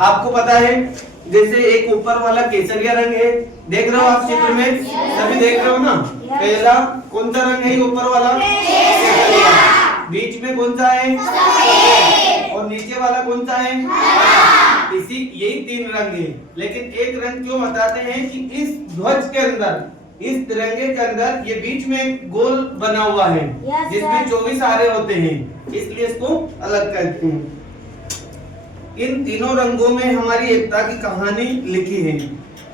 आपको पता है जैसे एक ऊपर वाला केसरिया रंग है, देख रहे हो आप चित्र में, सभी देख रहे हो ना। पहला कौन सा रंग है ये ऊपर वाला? केसरिया। बीच में कौन सा है? सफेद। और नीचे वाला कौन सा है? इसी यही तीन रंग है। लेकिन एक रंग क्यों बताते हैं कि इस ध्वज के अंदर, इस तिरंगे के अंदर ये बीच में एक गोल बना हुआ है जिसमें 24 आरे होते हैं, इसलिए इसको अलग कहते हैं। इन तीनों रंगों में हमारी एकता की कहानी लिखी है।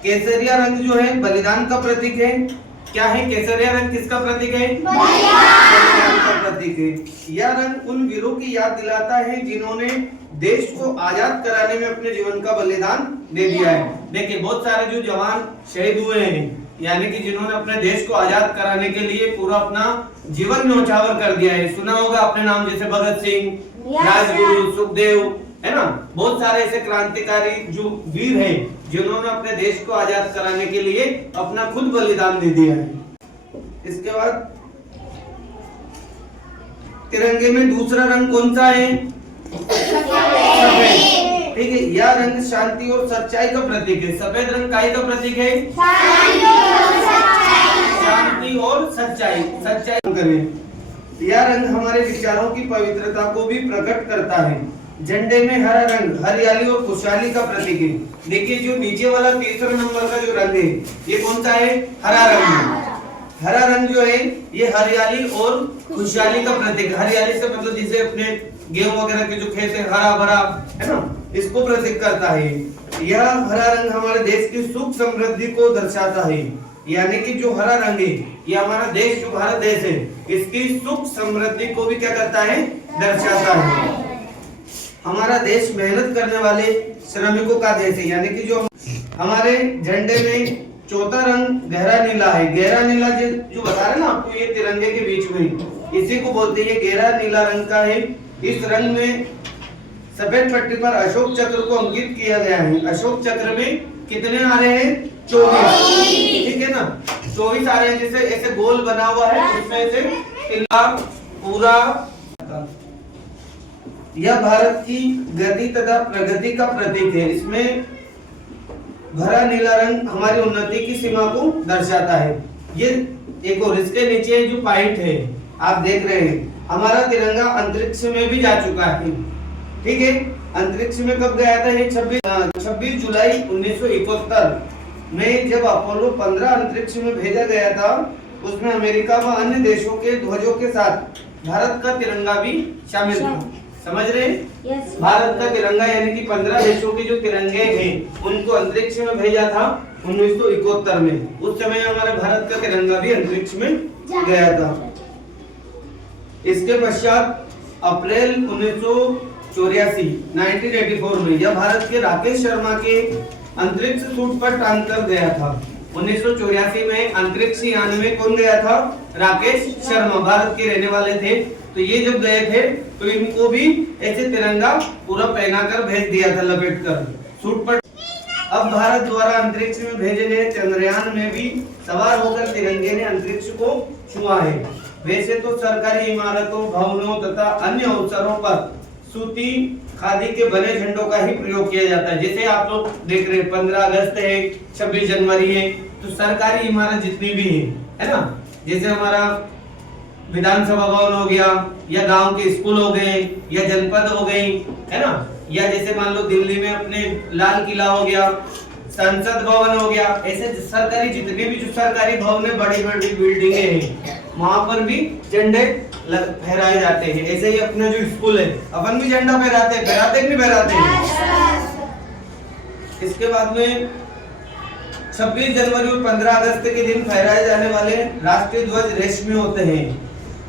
केसरिया रंग जो है बलिदान का प्रतीक है। क्या है केसरिया रंग? किसका प्रतीक है? बलिदान का प्रतीक है। यह रंग उन वीरों की याद दिलाता है जिन्होंने देश को आजाद कराने में अपने जीवन का बलिदान दे दिया है। देखिए बहुत सारे जो जवान शहीद हुए हैं, यानी कि जिन्होंने अपने देश को आजाद कराने के लिए पूरा अपना जीवन न्यौछावर कर दिया है। सुना होगा अपने नाम, जैसे भगत सिंह, राजगुरु, सुखदेव, है ना। बहुत सारे ऐसे क्रांतिकारी जो वीर हैं जिन्होंने अपने देश को आजाद कराने के लिए अपना खुद बलिदान दे दिया है। इसके बाद तिरंगे में दूसरा रंग कौन सा है? सफेद। ठीक है, यह रंग शांति और सच्चाई का प्रतीक है। सफेद रंग काय का प्रतीक है? शांति और सच्चाई। सच्चाई करें। यह रंग हमारे विचारों की पवित्रता को भी प्रकट करता है। झंडे में हरा रंग हरियाली और खुशहाली का प्रतीक है। देखिए जो नीचे वाला तीसरा नंबर का जो रंग है ये कौन सा है? हरा रंग। हरा रंग जो है ये हरियाली और खुशहाली का प्रतीक है। हरियाली से मतलब जैसे अपने गेहूं वगैरह के जो खेत है हरा भरा, है ना, इसको प्रतीक करता है। यह हरा रंग हमारे देश की सुख समृद्धि को दर्शाता है। यानी कि जो हरा रंग है ये हमारा देश, जो भारत देश है, इसकी सुख समृद्धि को भी क्या करता है? दर्शाता है। हमारा देश मेहनत करने वाले श्रमिकों का देश है। यानी कि जो हमारे झंडे में चौथा रंग गहरा नीला है। गहरा नीला जो बता रहे ना आपको, ये तिरंगे के बीच में, इसी को बोलते हैं गहरा नीला रंग का है। इस रंग में सफेद पट्टी पर अशोक चक्र को अंकित किया गया है। अशोक चक्र में कितने आ रहे हैं? 24। ठीक है ना, 24 आ रहे हैं। जैसे ऐसे गोल बना हुआ है उसमें से किला पूरा। यह भारत की गति तथा प्रगति का प्रतीक है। इसमें भरा नीला रंग हमारी उन्नति की सीमा को दर्शाता है। ये एक और इसके नीचे जो पॉइंट है आप देख रहे हैं, हमारा तिरंगा अंतरिक्ष में भी जा चुका है। ठीक है, अंतरिक्ष में कब गया था? ये 26 जुलाई 1971 में जब अपोलो 15 अंतरिक्ष में भेजा गया था, उसमें अमेरिका व अन्य देशों के ध्वजों के साथ भारत का तिरंगा भी शामिल था। समझ रहे हैं? yes. भारत का तिरंगा यानी कि 15 देशों के जो तिरंगे हैं उनको अंतरिक्ष में भेजा था 1971 में। उस समय हमारे भारत का तिरंगा भी अंतरिक्ष में गया था। इसके पश्चात अप्रैल 1984 में यह भारत के राकेश शर्मा के अंतरिक्ष सूट पर टांग कर गया था। 1984 में अंतरिक्ष यान में कौन गया था? राकेश शर्मा, भारत के रहने वाले थे। तो ये जब गए थे तो इनको भी ऐसे तिरंगा पूरा पहनाकर भेज दिया था, लपेटकर सूट पर। अब भारत द्वारा अंतरिक्ष में भेजे गए चंद्रयान में भी सवार होकर तिरंगे ने अंतरिक्ष को छुआ है। वैसे तो सरकारी इमारतों, भवनों तथा अन्य अवसरों पर सूती खादी के बने झंडों का ही प्रयोग किया जाता है। जैसे आप लोग देख रहे हैं 15 अगस्त है, 26 जनवरी है, तो सरकारी इमारत जितनी भी है ना, जैसे हमारा विधानसभा भवन हो गया, या गांव के स्कूल हो गए, या जनपद हो गई, है ना, या जैसे मान लो दिल्ली में अपने लाल किला हो गया, संसद भवन हो गया, ऐसे सरकारी जितने भी जो सरकारी भवन है, बड़ी बड़ी बिल्डिंगे हैं, वहां पर भी झंडे फहराए जाते हैं। ऐसे ही अपना जो स्कूल है, अपन भी झंडा फहराते हैं, फहराते नहीं फहराते हैं। इसके बाद में 26 जनवरी और 15 अगस्त के दिन फहराए जाने वाले राष्ट्रीय ध्वज रेशमी होते हैं।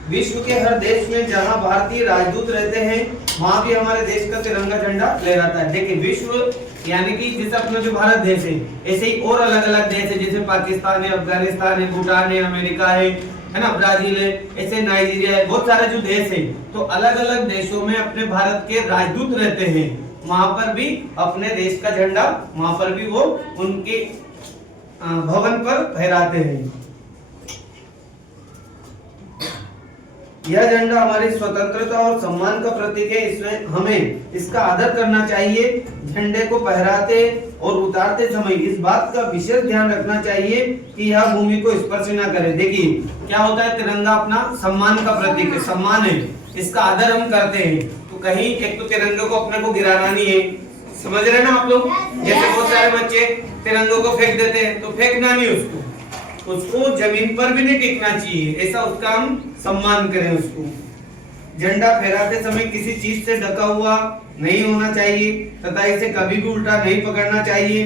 विश्व के हर देश में जहां भारतीय राजदूत रहते हैं वहां भी हमारे देश का तिरंगा झंडा लहराता है। देखिए विश्व यानी कि जैसे अपना जो भारत देश है, ऐसे ही और अलग अलग देश है, जैसे पाकिस्तान है, अफगानिस्तान है, भूटान है, अमेरिका है ना, ब्राजील है, ऐसे नाइजीरिया है, बहुत सारे जो देश है। तो अलग अलग देशों में अपने भारत के राजदूत रहते हैं, वहां पर भी अपने देश का झंडा, वहां पर भी वो उनके भवन पर फहराते हैं। यह झंडा हमारी स्वतंत्रता और सम्मान का प्रतीक है, इसमें हमें इसका आदर करना चाहिए। झंडे को फहराते और उतारते समय इस बात का विशेष ध्यान रखना चाहिए कि यह भूमि को स्पर्श न करे। देखिए क्या होता है, तिरंगा अपना सम्मान का प्रतीक है, सम्मान है, इसका आदर हम करते हैं। तो कहीं एक तो तिरंगे को अपने को गिराना नहीं है, समझ रहे ना आप लोग। जैसे बहुत सारे बच्चे तिरंगे को फेंक देते हैं, तो फेंकना नहीं उसको जमीन पर भी नहीं टिकना चाहिए, ऐसा उसका हम सम्मान करें उसको। झंडा फहराते समय किसी चीज से ढका हुआ नहीं होना चाहिए तथा इसे कभी भी उल्टा नहीं पकड़ना चाहिए।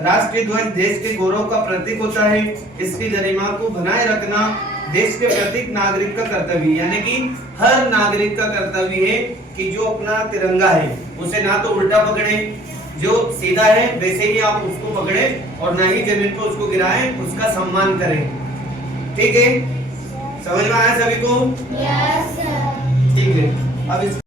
राष्ट्रीय ध्वज देश के गौरव का प्रतीक होता है, इसकी गरिमा को बनाए रखना देश के प्रत्येक नागरिक का कर्तव्य है। यानी कि हर नागरिक का कर्तव्य है कि जो अपना तिरंगा है उसे ना तो उल्टा पकड़े, जो सीधा है वैसे ही आप उसको पकड़े और ना ही जमीन पर उसको गिराएं, उसका सम्मान करें। ठीक है, समझ में आया सभी को? Yes sir. ठीक है, अब